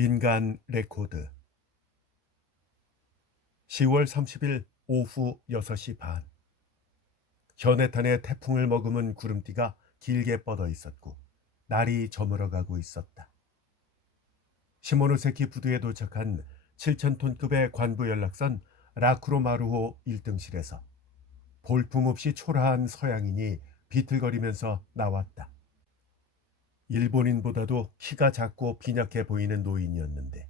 인간 레코드 10월 30일 오후 6시 반. 현해탄의 태풍을 머금은 구름띠가 길게 뻗어 있었고 날이 저물어가고 있었다. 시모노세키 부두에 도착한 7,000톤급의 관부 연락선 라크로마루호 1등실에서 볼품없이 초라한 서양인이 비틀거리면서 나왔다. 일본인보다도 키가 작고 빈약해 보이는 노인이었는데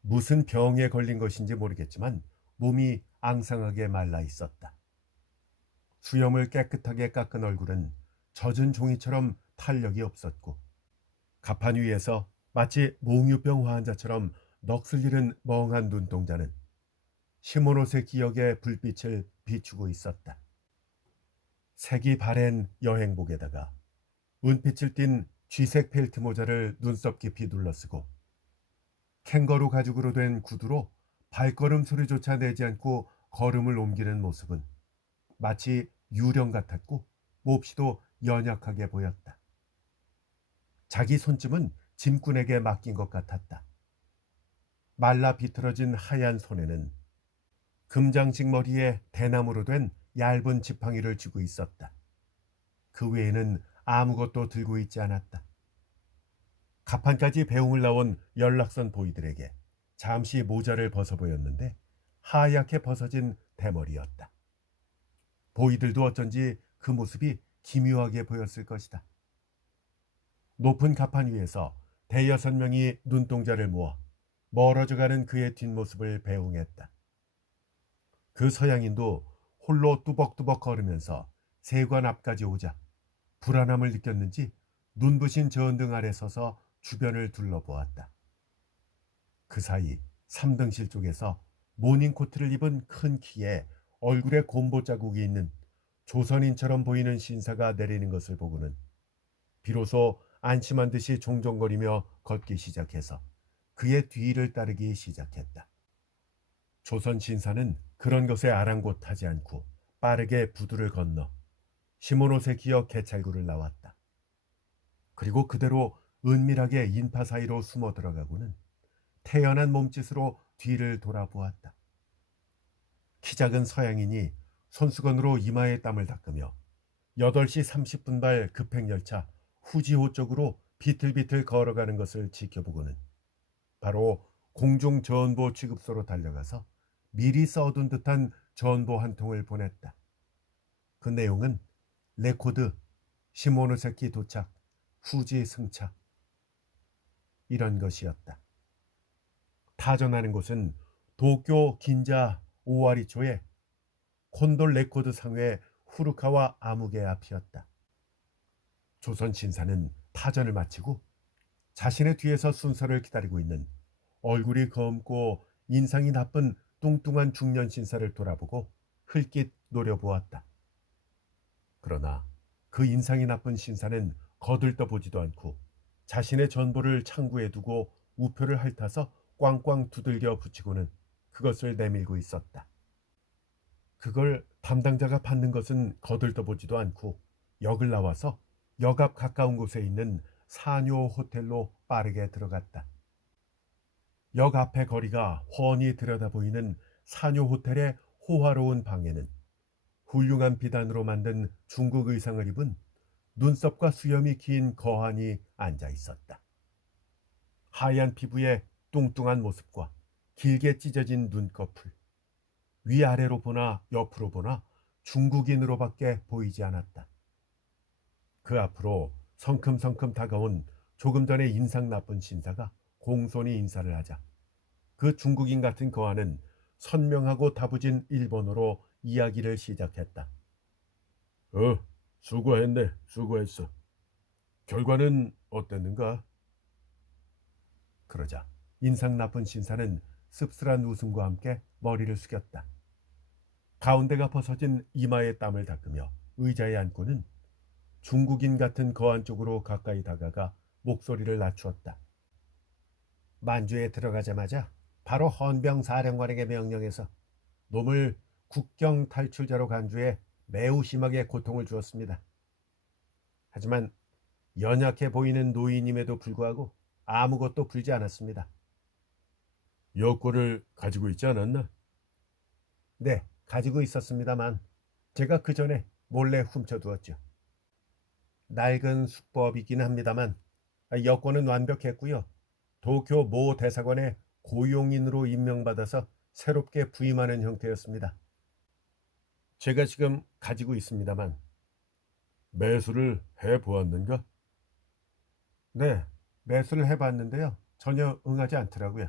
무슨 병에 걸린 것인지 모르겠지만 몸이 앙상하게 말라 있었다. 수염을 깨끗하게 깎은 얼굴은 젖은 종이처럼 탄력이 없었고 가판 위에서 마치 몽유병 환자처럼 넋을 잃은 멍한 눈동자는 시모노세 기억의 불빛을 비추고 있었다. 색이 바랜 여행복에다가 은빛을 띤 쥐색 펠트 모자를 눈썹 깊이 둘러쓰고 캥거루 가죽으로 된 구두로 발걸음 소리조차 내지 않고 걸음을 옮기는 모습은 마치 유령 같았고 몹시도 연약하게 보였다. 자기 손쯤은 짐꾼에게 맡긴 것 같았다. 말라 비틀어진 하얀 손에는 금장식 머리에 대나무로 된 얇은 지팡이를 쥐고 있었다. 그 외에는 아무것도 들고 있지 않았다. 가판까지 배웅을 나온 연락선 보이들에게 잠시 모자를 벗어 보였는데 하얗게 벗어진 대머리였다. 보이들도 어쩐지 그 모습이 기묘하게 보였을 것이다. 높은 가판 위에서 대여섯 명이 눈동자를 모아 멀어져가는 그의 뒷모습을 배웅했다. 그 서양인도 홀로 뚜벅뚜벅 걸으면서 세관 앞까지 오자 불안함을 느꼈는지 눈부신 전등 아래 서서 주변을 둘러보았다. 그 사이 3등실 쪽에서 모닝코트를 입은 큰 키에 얼굴에 곰보 자국이 있는 조선인처럼 보이는 신사가 내리는 것을 보고는 비로소 안심한 듯이 종종거리며 걷기 시작해서 그의 뒤를 따르기 시작했다. 조선 신사는 그런 것에 아랑곳하지 않고 빠르게 부두를 건너 시모노세키역 개찰구를 나왔다. 그리고 그대로 은밀하게 인파 사이로 숨어 들어가고는 태연한 몸짓으로 뒤를 돌아보았다. 키 작은 서양인이 손수건으로 이마에 땀을 닦으며 8시 30분 발 급행열차 후지호 쪽으로 비틀비틀 걸어가는 것을 지켜보고는 바로 공중전보 취급소로 달려가서 미리 써둔 듯한 전보 한 통을 보냈다. 그 내용은 레코드, 시모노세키 도착, 후지 승차 이런 것이었다. 타전하는 곳은 도쿄 긴자 오와리초의 콘돌 레코드 상회 후르카와 아무개 앞이었다. 조선 신사는 타전을 마치고 자신의 뒤에서 순서를 기다리고 있는 얼굴이 검고 인상이 나쁜 뚱뚱한 중년 신사를 돌아보고 흘낏 노려보았다. 그러나 그 인상이 나쁜 신사는 거들떠보지도 않고 자신의 전보를 창구에 두고 우표를 핥아서 꽝꽝 두들겨 붙이고는 그것을 내밀고 있었다. 그걸 담당자가 받는 것은 거들떠보지도 않고 역을 나와서 역 앞 가까운 곳에 있는 사뇨 호텔로 빠르게 들어갔다. 역 앞의 거리가 훤히 들여다보이는 사뇨 호텔의 호화로운 방에는 훌륭한 비단으로 만든 중국 의상을 입은 눈썹과 수염이 긴 거한이 앉아 있었다. 하얀 피부에 뚱뚱한 모습과 길게 찢어진 눈꺼풀, 위아래로 보나 옆으로 보나 중국인으로밖에 보이지 않았다. 그 앞으로 성큼성큼 다가온 조금 전에 인상 나쁜 신사가 공손히 인사를 하자 그 중국인 같은 거한은 선명하고 다부진 일본어로 이야기를 시작했다. 수고했네, 수고했어. 결과는 어땠는가? 그러자 인상 나쁜 신사는 씁쓸한 웃음과 함께 머리를 숙였다. 가운데가 벗어진 이마에 땀을 닦으며 의자에 앉고는 중국인 같은 거한 쪽으로 가까이 다가가 목소리를 낮추었다. 만주에 들어가자마자 바로 헌병 사령관에게 명령해서 놈을 국경 탈출자로 간주해 매우 심하게 고통을 주었습니다. 하지만 연약해 보이는 노인임에도 불구하고 아무것도 불지 않았습니다. 여권을 가지고 있지 않았나? 네, 가지고 있었습니다만 제가 그 전에 몰래 훔쳐두었죠. 낡은 수법이긴 합니다만 여권은 완벽했고요. 도쿄 모 대사관에 고용인으로 임명받아서 새롭게 부임하는 형태였습니다. 제가 지금 가지고 있습니다만 매수를 해 보았는가? 네, 매수를 해봤는데요. 전혀 응하지 않더라고요.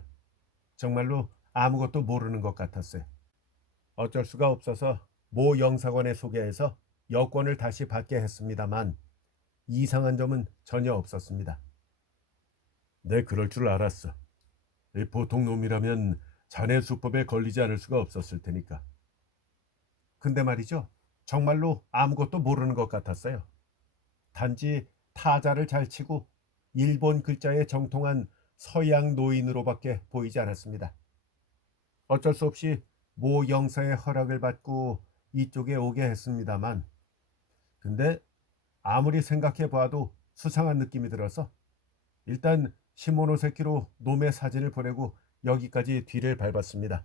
정말로 아무것도 모르는 것 같았어요. 어쩔 수가 없어서 모 영사관에 소개해서 여권을 다시 받게 했습니다만 이상한 점은 전혀 없었습니다. 네, 그럴 줄 알았어. 이 보통 놈이라면 자네 수법에 걸리지 않을 수가 없었을 테니까. 근데 말이죠. 정말로 아무것도 모르는 것 같았어요. 단지 타자를 잘 치고 일본 글자에 정통한 서양 노인으로밖에 보이지 않았습니다. 어쩔 수 없이 모 영사의 허락을 받고 이쪽에 오게 했습니다만 근데 아무리 생각해 봐도 수상한 느낌이 들어서 일단 시모노세키로 놈의 사진을 보내고 여기까지 뒤를 밟았습니다.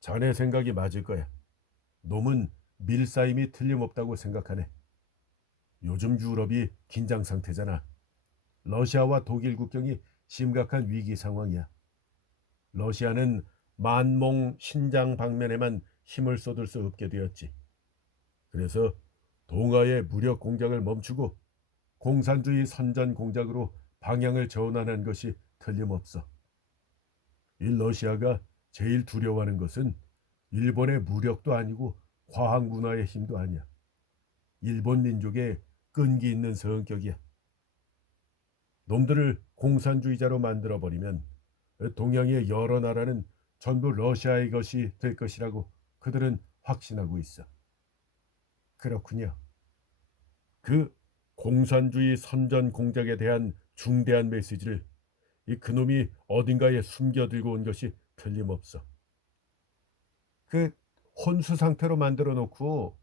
자네 생각이 맞을 거야. 놈은 밀사임이 틀림없다고 생각하네. 요즘 유럽이 긴장 상태잖아. 러시아와 독일 국경이 심각한 위기 상황이야. 러시아는 만몽 신장 방면에만 힘을 쏟을 수 없게 되었지. 그래서 동아의 무력 공작을 멈추고 공산주의 선전 공작으로 방향을 전환한 것이 틀림없어. 이 러시아가 제일 두려워하는 것은 일본의 무력도 아니고 과학 문화의 힘도 아니야. 일본 민족의 끈기 있는 성격이야. 놈들을 공산주의자로 만들어버리면 동양의 여러 나라는 전부 러시아의 것이 될 것이라고 그들은 확신하고 있어. 그렇군요. 그 공산주의 선전 공작에 대한 중대한 메시지를 이 그놈이 어딘가에 숨겨들고 온 것이 틀림없어. 그 혼수 상태로 만들어 놓고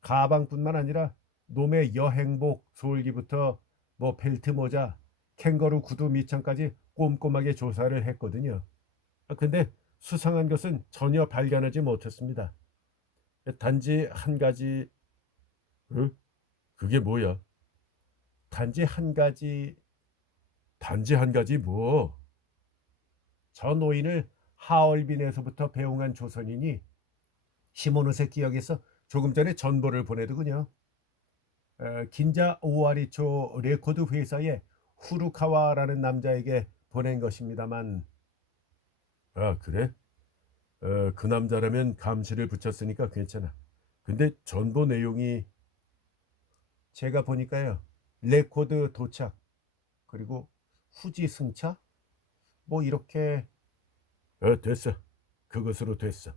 가방뿐만 아니라 놈의 여행복 소울기부터 뭐 벨트 모자, 캥거루 구두 밑창까지 꼼꼼하게 조사를 했거든요. 근데 수상한 것은 전혀 발견하지 못했습니다. 단지 한 가지, 응? 그게 뭐야? 단지 한 가지, 단지 한 가지 뭐? 저 노인을 하얼빈에서부터 배웅한 조선인이 시모노세키 역에서 조금 전에 전보를 보내더군요. 긴자 오와리초 레코드 회사의 후루카와라는 남자에게 보낸 것입니다만 아 그래? 그 남자라면 감시를 붙였으니까 괜찮아. 근데 전보 내용이 제가 보니까요. 레코드 도착 그리고 후지 승차 뭐 이렇게 됐어. 그것으로 됐어.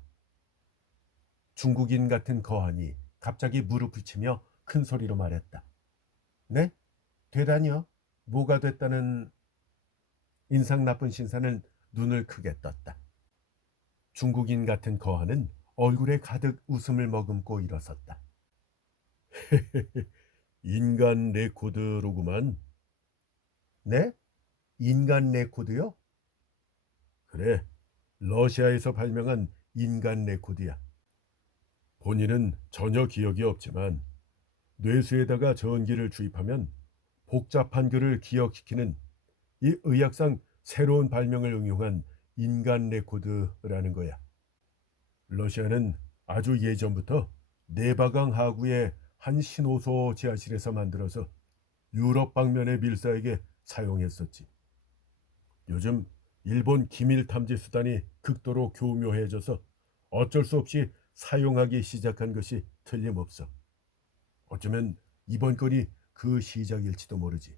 중국인 같은 거한이 갑자기 무릎을 치며 큰 소리로 말했다. 네? 되다니요? 뭐가 됐다는 인상 나쁜 신사는 눈을 크게 떴다. 중국인 같은 거한은 얼굴에 가득 웃음을 머금고 일어섰다. 인간 레코드로구만. 네? 인간 레코드요? 그래, 러시아에서 발명한 인간 레코드야. 본인은 전혀 기억이 없지만 뇌수에다가 전기를 주입하면 복잡한 글을 기억시키는 이 의학상 새로운 발명을 응용한 인간 레코드라는 거야. 러시아는 아주 예전부터 네바강 하구의 한 신호소 지하실에서 만들어서 유럽 방면의 밀사에게 사용했었지. 요즘 일본 기밀 탐지 수단이 극도로 교묘해져서 어쩔 수 없이 사용하기 시작한 것이 틀림없어. 어쩌면 이번 건이 그 시작일지도 모르지.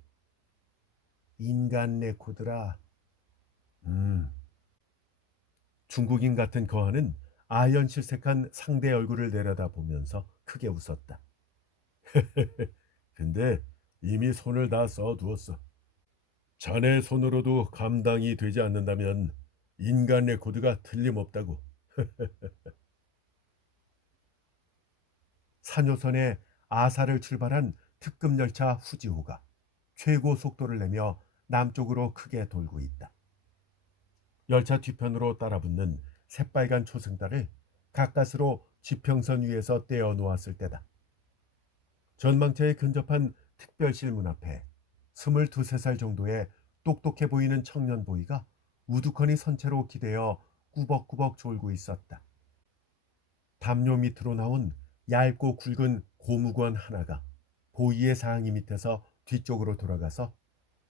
인간 레코드라. 음. 중국인 같은 거하는 아연실색한 상대 얼굴을 내려다보면서 크게 웃었다. 근데 이미 손을 다 써두었어. 자네 손으로도 감당이 되지 않는다면 인간 레코드가 틀림없다고. 산호선에 아사를 출발한 특급 열차 후지호가 최고 속도를 내며 남쪽으로 크게 돌고 있다. 열차 뒤편으로 따라붙는 새빨간 초승달을 가까스로 지평선 위에서 떼어 놓았을 때다. 전망차에 근접한 특별실 문 앞에 22~23살 정도의 똑똑해 보이는 청년 보이가 우두커니 선체로 기대어 꾸벅꾸벅 졸고 있었다. 담요 밑으로 나온 얇고 굵은 고무권 하나가 보이의 상의 밑에서 뒤쪽으로 돌아가서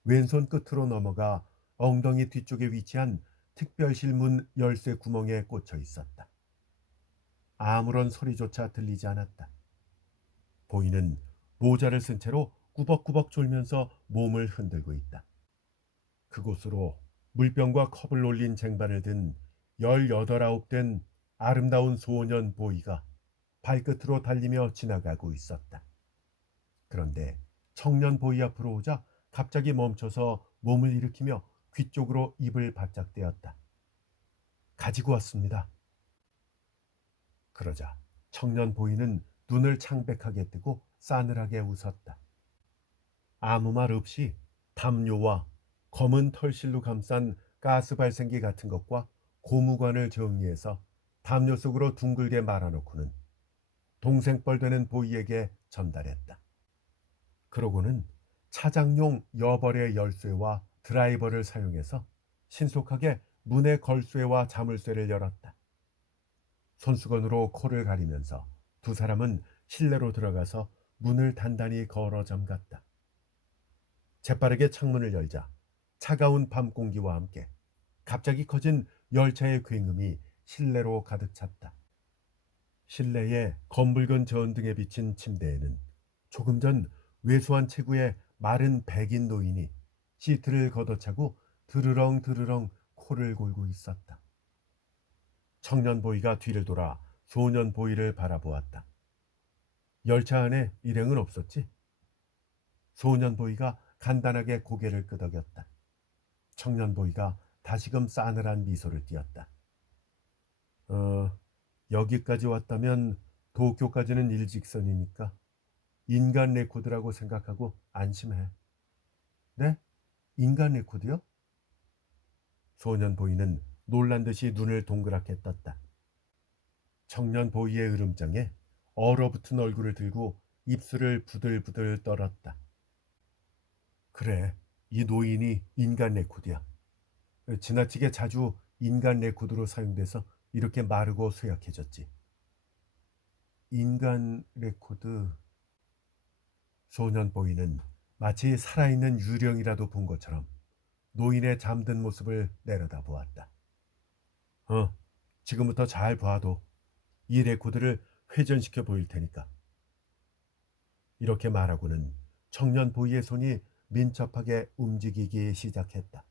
왼손 끝으로 넘어가 엉덩이 뒤쪽에 위치한 특별실 문 열쇠 구멍에 꽂혀 있었다. 아무런 소리조차 들리지 않았다. 보이는 모자를 쓴 채로 꾸벅꾸벅 졸면서 몸을 흔들고 있다. 그곳으로 물병과 컵을 올린 쟁반을 든 18~19된 아름다운 소년 보이가 발끝으로 달리며 지나가고 있었다. 그런데 청년 보이 앞으로 오자 갑자기 멈춰서 몸을 일으키며 귀 쪽으로 입을 바짝 떼었다. 가지고 왔습니다. 그러자 청년 보이는 눈을 창백하게 뜨고 싸늘하게 웃었다. 아무 말 없이 담요와 검은 털실로 감싼 가스 발생기 같은 것과 고무관을 정리해서 담요 속으로 둥글게 말아놓고는 동생 뻘되는 보이에게 전달했다. 그러고는 차장용 여벌의 열쇠와 드라이버를 사용해서 신속하게 문의 걸쇠와 자물쇠를 열었다. 손수건으로 코를 가리면서 두 사람은 실내로 들어가서 문을 단단히 걸어 잠갔다. 재빠르게 창문을 열자 차가운 밤 공기와 함께 갑자기 커진 열차의 굉음이 실내로 가득 찼다. 실내의 검붉은 전등에 비친 침대에는 조금 전 외소한 체구의 마른 백인 노인이 시트를 걷어차고 드르렁 드르렁 코를 골고 있었다. 청년 보이가 뒤를 돌아 소년 보이를 바라보았다. 열차 안에 일행은 없었지? 소년 보이가 간단하게 고개를 끄덕였다. 청년 보이가 다시금 싸늘한 미소를 띄었다. 여기까지 왔다면 도쿄까지는 일직선이니까 인간 레코드라고 생각하고 안심해. 네? 인간 레코드요? 소년 보이는 놀란 듯이 눈을 동그랗게 떴다. 청년 보이의 으름장에 얼어붙은 얼굴을 들고 입술을 부들부들 떨었다. 그래, 이 노인이 인간 레코드야. 지나치게 자주 인간 레코드로 사용돼서 이렇게 마르고 쇠약해졌지. 인간 레코드. 소년 보이는 마치 살아있는 유령이라도 본 것처럼 노인의 잠든 모습을 내려다보았다. 지금부터 잘 봐도 이 레코드를 회전시켜 보일 테니까. 이렇게 말하고는 청년 보이의 손이 민첩하게 움직이기 시작했다.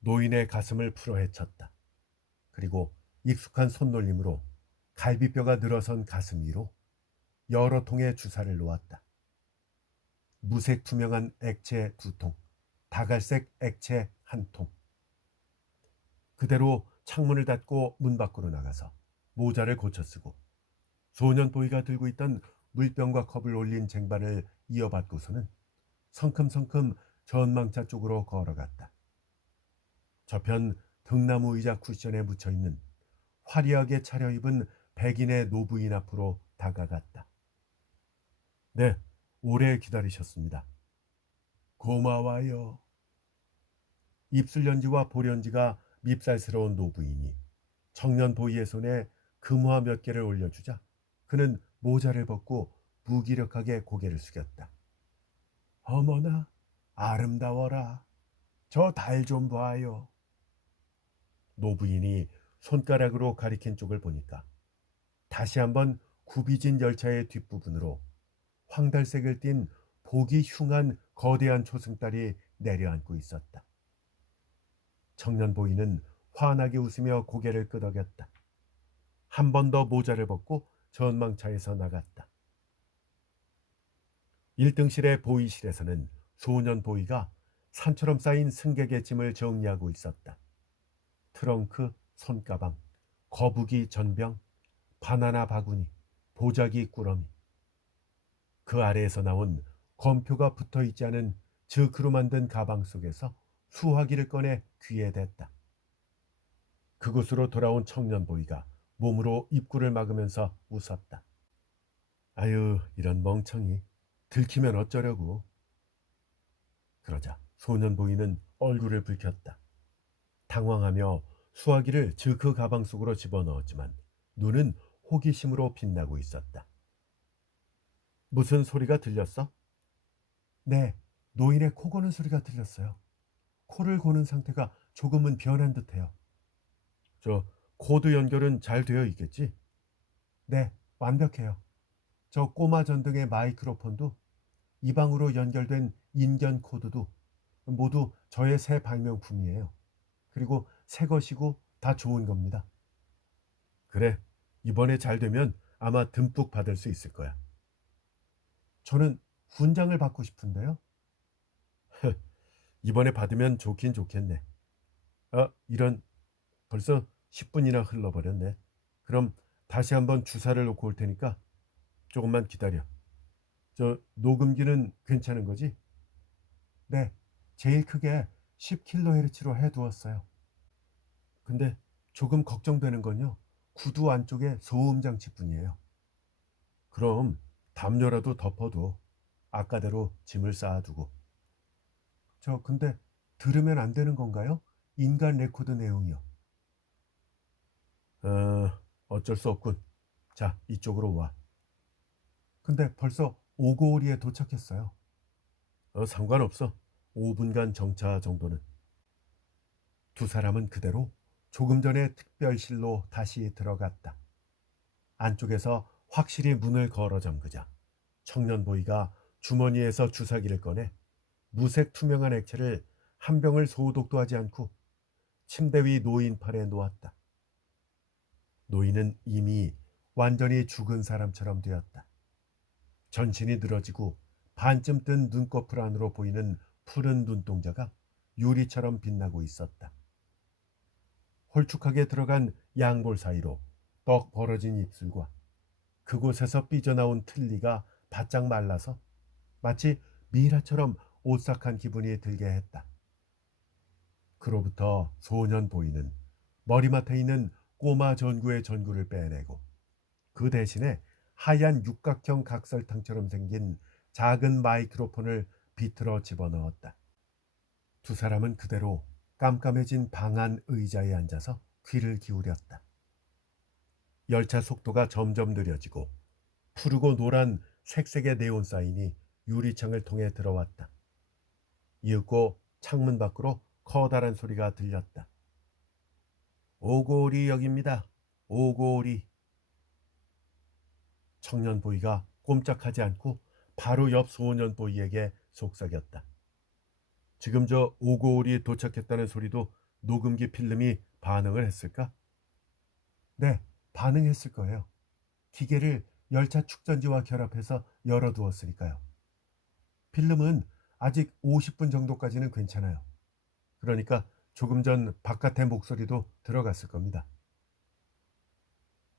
노인의 가슴을 풀어헤쳤다. 그리고 익숙한 손놀림으로 갈비뼈가 늘어선 가슴 위로 여러 통의 주사를 놓았다. 무색 투명한 액체 2통, 다갈색 액체 1통. 그대로 창문을 닫고 문 밖으로 나가서 모자를 고쳐 쓰고 소년 보이가 들고 있던 물병과 컵을 올린 쟁반을 이어받고서는 성큼성큼 전망차 쪽으로 걸어갔다. 저편 등나무 의자 쿠션에 묻혀있는 화려하게 차려입은 백인의 노부인 앞으로 다가갔다. 네, 오래 기다리셨습니다. 고마워요. 입술연지와 볼연지가 밉살스러운 노부인이 청년 보이의 손에 금화 몇 개를 올려주자 그는 모자를 벗고 무기력하게 고개를 숙였다. 어머나, 아름다워라. 저 달 좀 봐요. 노부인이 손가락으로 가리킨 쪽을 보니까 다시 한번 굽이진 열차의 뒷부분으로 황달색을 띤 보기 흉한 거대한 초승달이 내려앉고 있었다. 청년 보이는 환하게 웃으며 고개를 끄덕였다. 한 번 더 모자를 벗고 전망차에서 나갔다. 1등실의 보이실에서는 소년 보이가 산처럼 쌓인 승객의 짐을 정리하고 있었다. 트렁크, 손가방, 거북이 전병, 바나나 바구니, 보자기 꾸러미. 그 아래에서 나온 검표가 붙어있지 않은 즈크로 만든 가방 속에서 수화기를 꺼내 귀에 댔다. 그곳으로 돌아온 청년 보이가 몸으로 입구를 막으면서 웃었다. 아유, 이런 멍청이. 들키면 어쩌려고. 그러자 소년 보이는 얼굴을 붉혔다. 당황하며 수화기를 그 가방 속으로 집어넣었지만 눈은 호기심으로 빛나고 있었다. 무슨 소리가 들렸어? 네, 노인의 코 고는 소리가 들렸어요. 코를 고는 상태가 조금은 변한 듯해요. 저 코드 연결은 잘 되어 있겠지? 네, 완벽해요. 저 꼬마 전등의 마이크로폰도 이 방으로 연결된 인견 코드도 모두 저의 새 발명품이에요. 그리고 새 것이고 다 좋은 겁니다. 그래, 이번에 잘 되면 아마 듬뿍 받을 수 있을 거야. 저는 훈장을 받고 싶은데요. 이번에 받으면 좋긴 좋겠네. 이런 벌써 10분이나 흘러버렸네. 그럼 다시 한번 주사를 놓고 올 테니까 조금만 기다려. 저 녹음기는 괜찮은 거지? 네, 제일 크게 10kHz로 해두었어요. 근데 조금 걱정되는 건요. 구두 안쪽에 소음 장치뿐이에요. 그럼 담요라도 덮어도 아까대로 짐을 쌓아두고. 저 근데 들으면 안 되는 건가요? 인간 레코드 내용이요. 어쩔 수 없군. 자, 이쪽으로 와. 근데 벌써 오고오리에 도착했어요. 상관없어. 5분간 정차 정도는. 두 사람은 그대로 조금 전에 특별실로 다시 들어갔다. 안쪽에서 확실히 문을 걸어 잠그자 청년 보이가 주머니에서 주사기를 꺼내 무색 투명한 액체를 한 병을 소독도 하지 않고 침대 위 노인 팔에 놓았다. 노인은 이미 완전히 죽은 사람처럼 되었다. 전신이 늘어지고 반쯤 뜬 눈꺼풀 안으로 보이는 푸른 눈동자가 유리처럼 빛나고 있었다. 홀쭉하게 들어간 양볼 사이로 떡 벌어진 입술과 그곳에서 삐져나온 틀니가 바짝 말라서 마치 미라처럼 오싹한 기분이 들게 했다. 그로부터 소년 보이는 머리맡에 있는 꼬마 전구의 전구를 빼내고 그 대신에 하얀 육각형 각설탕처럼 생긴 작은 마이크로폰을 비틀어 집어넣었다. 두 사람은 그대로 깜깜해진 방 안 의자에 앉아서 귀를 기울였다. 열차 속도가 점점 느려지고 푸르고 노란 색색의 네온 사인이 유리창을 통해 들어왔다. 이윽고 창문 밖으로 커다란 소리가 들렸다. 오고리 역입니다. 오고리. 청년 보이가 꼼짝하지 않고 바로 옆 소년 보이에게 속삭였다. 지금 저 오고리 도착했다는 소리도 녹음기 필름이 반응을 했을까? 네, 반응했을 거예요. 기계를 열차 축전지와 결합해서 열어두었으니까요. 필름은 아직 50분 정도까지는 괜찮아요. 그러니까 조금 전 바깥의 목소리도 들어갔을 겁니다.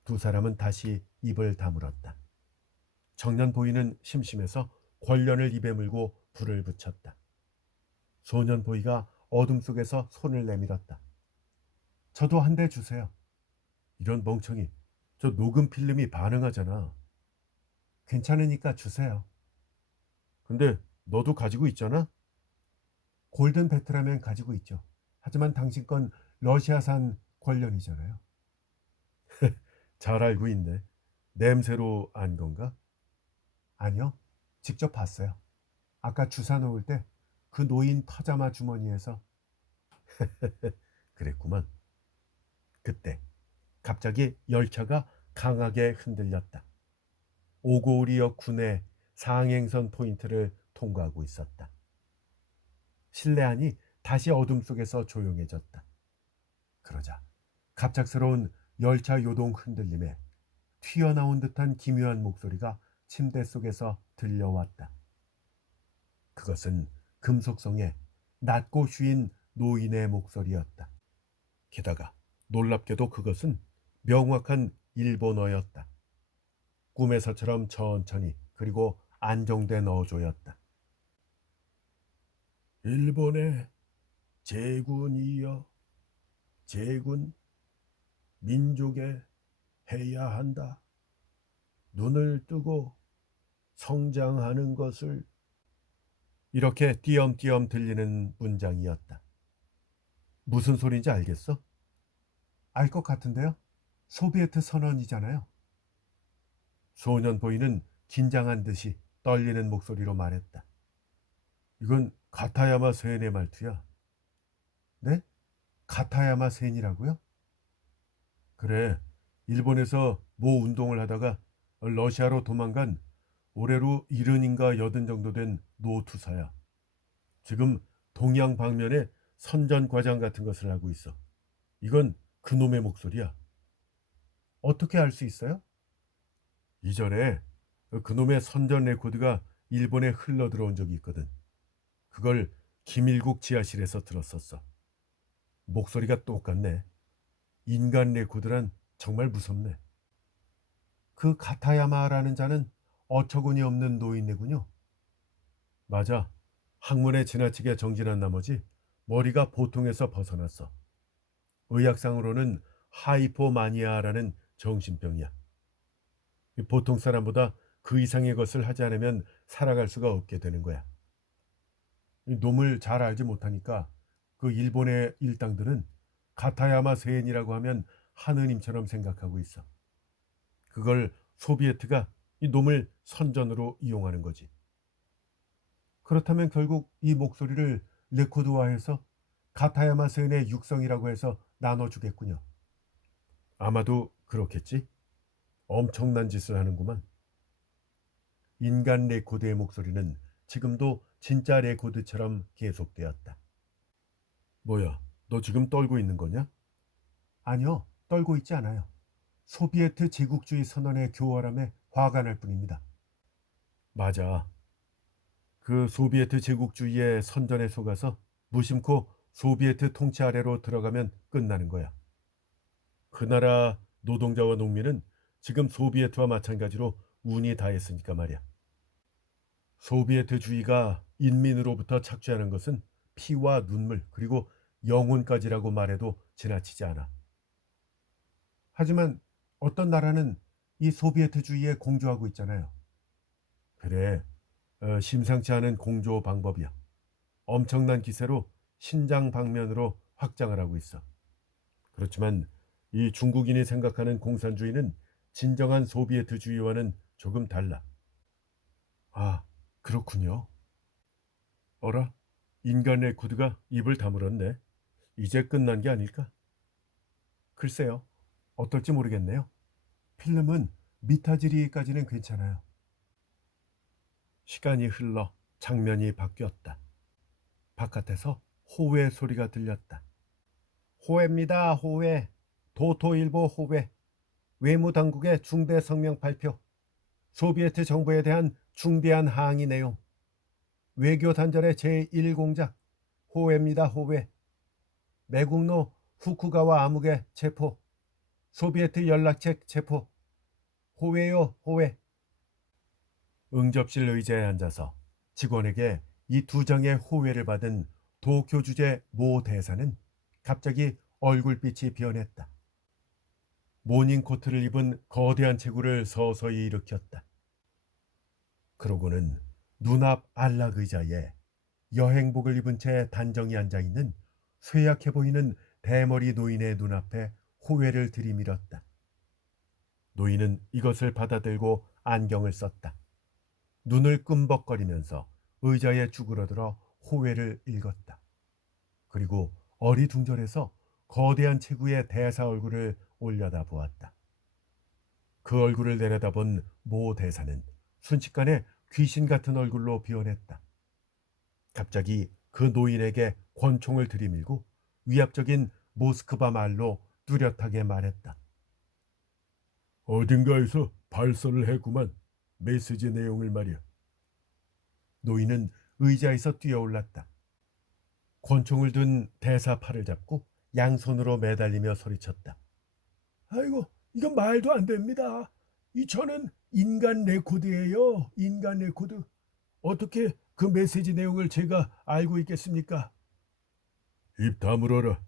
두 사람은 다시 입을 다물었다. 청년 보이는 심심해서 권련을 입에 물고 불을 붙였다. 소년 보이가 어둠 속에서 손을 내밀었다. 저도 한 대 주세요. 이런 멍청이. 저 녹음 필름이 반응하잖아. 괜찮으니까 주세요. 근데 너도 가지고 있잖아? 골든 배트라면 가지고 있죠. 하지만 당신 건 러시아산 권련이잖아요. 잘 알고 있네. 냄새로 안 건가? 아니요. 직접 봤어요. 아까 주사 놓을 때 그 노인 파자마 주머니에서. 그랬구만. 그때 갑자기 열차가 강하게 흔들렸다. 오고리역 군의 상행선 포인트를 통과하고 있었다. 실내 안이 다시 어둠 속에서 조용해졌다. 그러자 갑작스러운 열차 요동 흔들림에 튀어나온 듯한 기묘한 목소리가 침대 속에서 들려왔다. 그것은 금속성의 낮고 쉬인 노인의 목소리였다. 게다가 놀랍게도 그것은 명확한 일본어였다. 꿈에서처럼 천천히 그리고 안정된 어조였다. 일본의 제군이여, 제군, 민족에 해야 한다. 눈을 뜨고 성장하는 것을. 이렇게 띄엄띄엄 들리는 문장이었다. 무슨 소리인지 알겠어? 알 것 같은데요? 소비에트 선언이잖아요. 소년 보이는 긴장한 듯이 떨리는 목소리로 말했다. 이건 가타야마 세인의 말투야. 네? 가타야마 세인이라고요? 그래. 일본에서 모 운동을 하다가 러시아로 도망간 올해로 70인가 80 정도 된 노투사야. 지금 동양 방면에 선전 과장 같은 것을 하고 있어. 이건 그놈의 목소리야. 어떻게 알 수 있어요? 이전에 그놈의 선전 레코드가 일본에 흘러 들어온 적이 있거든. 그걸 김일국 지하실에서 들었었어. 목소리가 똑같네. 인간 레코드란 정말 무섭네. 그 가타야마라는 자는 어처구니 없는 노인네군요. 맞아. 학문에 지나치게 정진한 나머지 머리가 보통에서 벗어났어. 의학상으로는 하이포마니아라는 정신병이야. 보통 사람보다 그 이상의 것을 하지 않으면 살아갈 수가 없게 되는 거야. 놈을 잘 알지 못하니까 그 일본의 일당들은 가타야마 세인이라고 하면 하느님처럼 생각하고 있어. 그걸 소비에트가 이 놈을 선전으로 이용하는 거지. 그렇다면 결국 이 목소리를 레코드화해서 가타야마 세인의 육성이라고 해서 나눠주겠군요. 아마도 그렇겠지. 엄청난 짓을 하는구만. 인간 레코드의 목소리는 지금도 진짜 레코드처럼 계속되었다. 뭐야, 너 지금 떨고 있는 거냐? 아니요, 떨고 있지 않아요. 소비에트 제국주의 선언의 교활함에 화가 날 뿐입니다. 맞아. 그 소비에트 제국주의의 선전에 속아서 무심코 소비에트 통치 아래로 들어가면 끝나는 거야. 그 나라 노동자와 농민은 지금 소비에트와 마찬가지로 운이 다했으니까 말이야. 소비에트주의가 인민으로부터 착취하는 것은 피와 눈물 그리고 영혼까지라고 말해도 지나치지 않아. 하지만 어떤 나라는 이 소비에트주의에 공조하고 있잖아요. 그래, 심상치 않은 공조 방법이야. 엄청난 기세로 신장 방면으로 확장을 하고 있어. 그렇지만 이 중국인이 생각하는 공산주의는 진정한 소비에트주의와는 조금 달라. 아, 그렇군요. 어라? 인간의 구두가 입을 다물었네. 이제 끝난 게 아닐까? 글쎄요. 어떨지 모르겠네요. 필름은 미타지리까지는 괜찮아요. 시간이 흘러 장면이 바뀌었다. 바깥에서 호외 소리가 들렸다. 호외입니다. 호외. 도토일보 호외. 외무당국의 중대 성명 발표. 소비에트 정부에 대한 중대한 항의 내용. 외교 단절의 제1공작. 호외입니다. 호외. 매국노 후쿠가와 아무개 체포. 소비에트 연락책 체포. 호외요 호외. 응접실 의자에 앉아서 직원에게 이 두 장의 호외를 받은 도쿄 주재 모 대사는 갑자기 얼굴빛이 변했다. 모닝코트를 입은 거대한 체구를 서서히 일으켰다. 그러고는 눈앞 안락 의자에 여행복을 입은 채 단정히 앉아있는 쇠약해 보이는 대머리 노인의 눈앞에 호외를 들이밀었다. 노인은 이것을 받아들고 안경을 썼다. 눈을 끔벅거리면서 의자에 쭈그러들어 호외를 읽었다. 그리고 어리둥절해서 거대한 체구의 대사 얼굴을 올려다 보았다. 그 얼굴을 내려다본 모 대사는 순식간에 귀신 같은 얼굴로 변했다. 갑자기 그 노인에게 권총을 들이밀고 위압적인 모스크바 말로 뚜렷하게 말했다. 어딘가에서 발설을 했구만. 메시지 내용을 말이야. 노인은 의자에서 뛰어올랐다. 권총을 든 대사 팔을 잡고 양손으로 매달리며 소리쳤다. 아이고, 이건 말도 안 됩니다. 이 저는 인간 레코드예요. 인간 레코드. 어떻게 그 메시지 내용을 제가 알고 있겠습니까? 입 다물어라.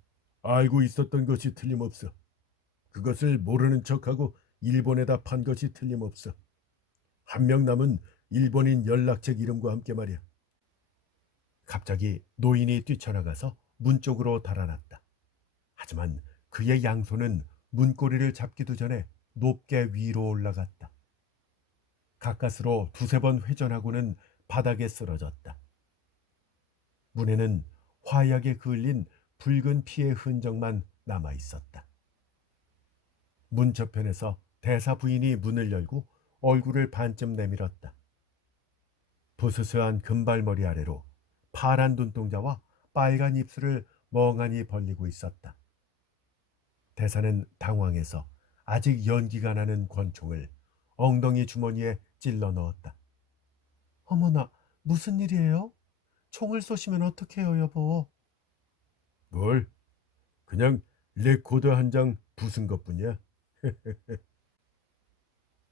알고 있었던 것이 틀림없어. 그것을 모르는 척하고 일본에다 판 것이 틀림없어. 한 명 남은 일본인 연락책 이름과 함께 말이야. 갑자기 노인이 뛰쳐나가서 문 쪽으로 달아났다. 하지만 그의 양손은 문고리를 잡기도 전에 높게 위로 올라갔다. 가까스로 두세 번 회전하고는 바닥에 쓰러졌다. 문에는 화약에 그을린 붉은 피의 흔적만 남아 있었다. 문 저편에서 대사 부인이 문을 열고 얼굴을 반쯤 내밀었다. 부스스한 금발머리 아래로 파란 눈동자와 빨간 입술을 멍하니 벌리고 있었다. 대사는 당황해서 아직 연기가 나는 권총을 엉덩이 주머니에 찔러 넣었다. 어머나, 무슨 일이에요? 총을 쏘시면 어떡해요, 여보? 뭘? 그냥 레코드 한 장 부순 것뿐이야.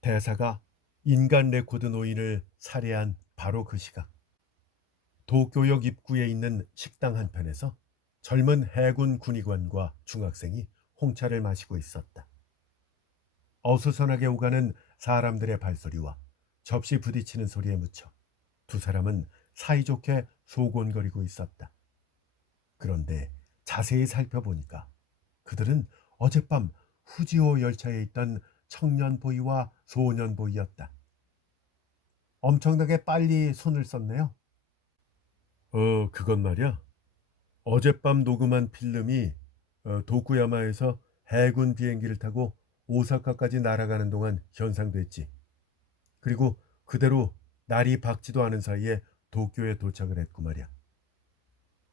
대사가 인간 레코드 노인을 살해한 바로 그 시각, 도쿄역 입구에 있는 식당 한편에서 젊은 해군 군의관과 중학생이 홍차를 마시고 있었다. 어수선하게 오가는 사람들의 발소리와 접시 부딪히는 소리에 묻혀 두 사람은 사이좋게 소곤거리고 있었다. 그런데 자세히 살펴보니까 그들은 어젯밤 후지오 열차에 있던 청년 보이와 소년 보이였다. 엄청나게 빨리 손을 썼네요. 그건 말이야. 어젯밤 녹음한 필름이 도쿠야마에서 해군 비행기를 타고 오사카까지 날아가는 동안 현상됐지. 그리고 그대로 날이 밝지도 않은 사이에 도쿄에 도착을 했고 말이야.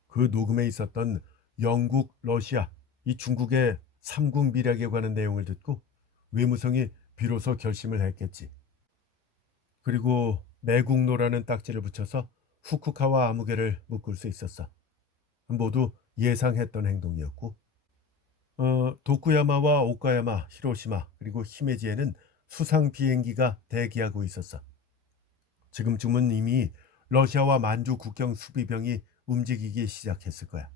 그 녹음에 있었던 영국, 러시아, 이 중국의 삼국 미략에 관한 내용을 듣고 외무성이 비로소 결심을 했겠지. 그리고 매국노라는 딱지를 붙여서 후쿠카와 아무개를 묶을 수 있었어. 모두 예상했던 행동이었고, 도쿠야마와 오카야마, 히로시마 그리고 히메지에는 수상 비행기가 대기하고 있었어. 지금쯤은 이미 러시아와 만주 국경 수비병이 움직이기 시작했을 거야.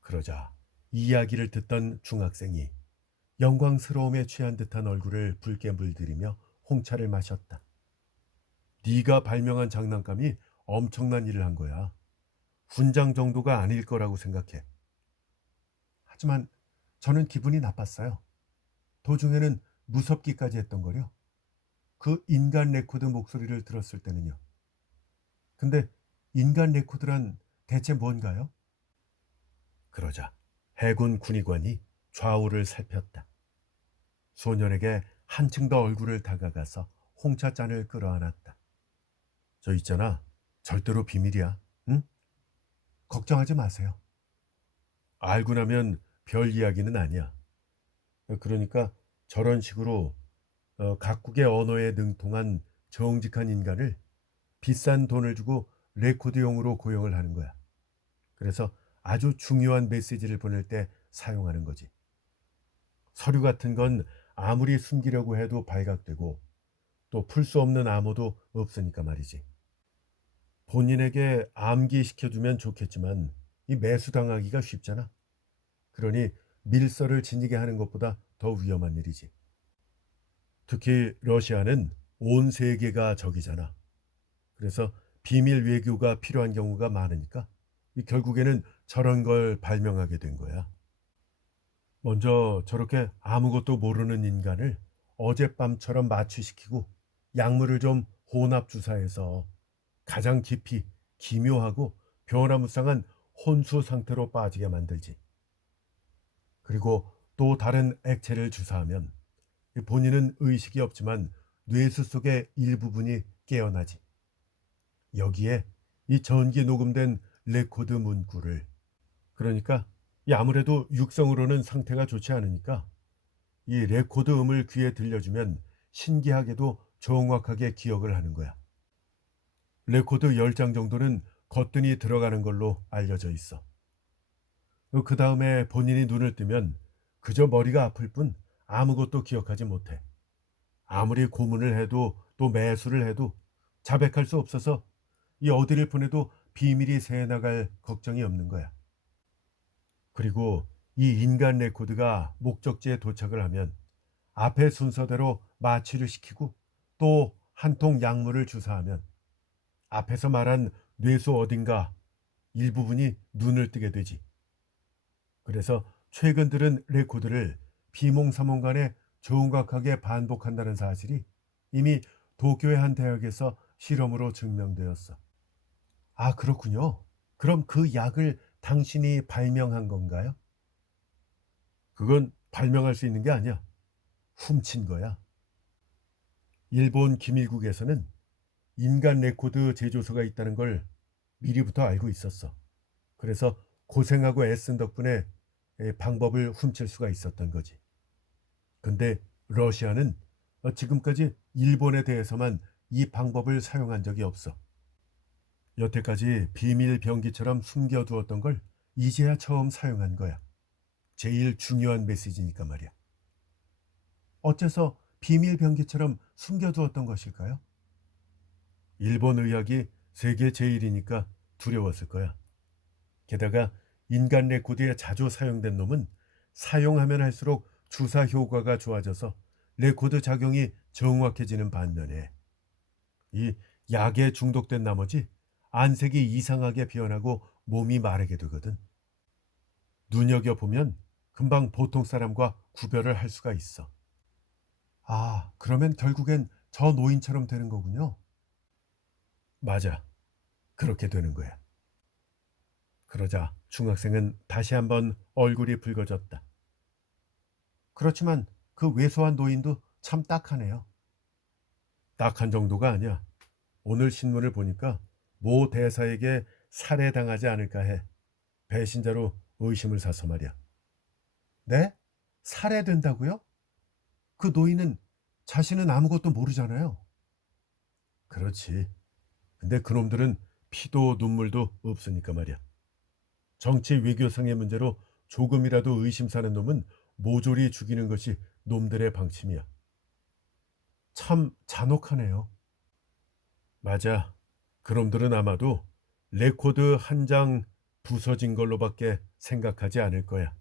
그러자 이야기를 듣던 중학생이 영광스러움에 취한 듯한 얼굴을 붉게 물들이며 홍차를 마셨다. 네가 발명한 장난감이 엄청난 일을 한 거야. 훈장 정도가 아닐 거라고 생각해. 하지만 저는 기분이 나빴어요. 도중에는 무섭기까지 했던 거요. 그 인간 레코드 목소리를 들었을 때는요. 근데 인간 레코드란 대체 뭔가요? 그러자 해군 군의관이 좌우를 살폈다. 소년에게 한층 더 얼굴을 다가가서 홍차잔을 끌어안았다. 저 있잖아. 절대로 비밀이야. 응? 걱정하지 마세요. 알고 나면 별 이야기는 아니야. 그러니까 저런 식으로 각국의 언어에 능통한 정직한 인간을 비싼 돈을 주고 레코드용으로 고용을 하는 거야. 그래서 아주 중요한 메시지를 보낼 때 사용하는 거지. 서류 같은 건 아무리 숨기려고 해도 발각되고 또 풀 수 없는 암호도 없으니까 말이지. 본인에게 암기시켜두면 좋겠지만 이 매수당하기가 쉽잖아. 그러니 밀서를 지니게 하는 것보다 더 위험한 일이지. 특히 러시아는 온 세계가 적이잖아. 그래서 비밀 외교가 필요한 경우가 많으니까 결국에는 저런 걸 발명하게 된 거야. 먼저 저렇게 아무것도 모르는 인간을 어젯밤처럼 마취시키고 약물을 좀 혼합 주사해서 가장 깊이 기묘하고 변화무쌍한 혼수 상태로 빠지게 만들지. 그리고 또 다른 액체를 주사하면 본인은 의식이 없지만 뇌수 속의 일부분이 깨어나지. 여기에 이 전기 녹음된 레코드 문구를, 그러니까 이 아무래도 육성으로는 상태가 좋지 않으니까 이 레코드 음을 귀에 들려주면 신기하게도 정확하게 기억을 하는 거야. 레코드 10장 정도는 거뜬히 들어가는 걸로 알려져 있어. 그 다음에 본인이 눈을 뜨면 그저 머리가 아플 뿐 아무것도 기억하지 못해. 아무리 고문을 해도 또 매수를 해도 자백할 수 없어서 이 어디를 보내도 비밀이 새나갈 걱정이 없는 거야. 그리고 이 인간 레코드가 목적지에 도착을 하면 앞의 순서대로 마취를 시키고 또 한 통 약물을 주사하면 앞에서 말한 뇌수 어딘가 일부분이 눈을 뜨게 되지. 그래서 최근 들은 레코드를 비몽사몽간에 정확하게 반복한다는 사실이 이미 도쿄의 한 대학에서 실험으로 증명되었어. 아, 그렇군요. 그럼 그 약을 당신이 발명한 건가요? 그건 발명할 수 있는 게 아니야. 훔친 거야. 일본 기밀국에서는 인간 레코드 제조소가 있다는 걸 미리부터 알고 있었어. 그래서 고생하고 애쓴 덕분에 방법을 훔칠 수가 있었던 거지. 근데 러시아는 지금까지 일본에 대해서만 이 방법을 사용한 적이 없어. 여태까지 비밀 병기처럼 숨겨두었던 걸 이제야 처음 사용한 거야. 제일 중요한 메시지니까 말이야. 어째서 비밀 병기처럼 숨겨두었던 것일까요? 일본 의학이 세계 제일이니까 두려웠을 거야. 게다가 인간 레코드에 자주 사용된 놈은 사용하면 할수록 주사 효과가 좋아져서 레코드 작용이 정확해지는 반면에 이 약에 중독된 나머지 안색이 이상하게 변하고 몸이 마르게 되거든. 눈여겨보면 금방 보통 사람과 구별을 할 수가 있어. 아, 그러면 결국엔 저 노인처럼 되는 거군요. 맞아. 그렇게 되는 거야. 그러자 중학생은 다시 한번 얼굴이 붉어졌다. 그렇지만 그 왜소한 노인도 참 딱하네요. 딱한 정도가 아니야. 오늘 신문을 보니까 모 대사에게 살해당하지 않을까 해 배신자로 의심을 사서 말이야. 네? 살해된다고요? 그 노인은 자신은 아무것도 모르잖아요. 그렇지. 근데 그놈들은 피도 눈물도 없으니까 말이야. 정치 외교상의 문제로 조금이라도 의심사는 놈은 모조리 죽이는 것이 놈들의 방침이야. 참 잔혹하네요. 맞아. 그놈들은 아마도 레코드 한 장 부서진 걸로밖에 생각하지 않을 거야.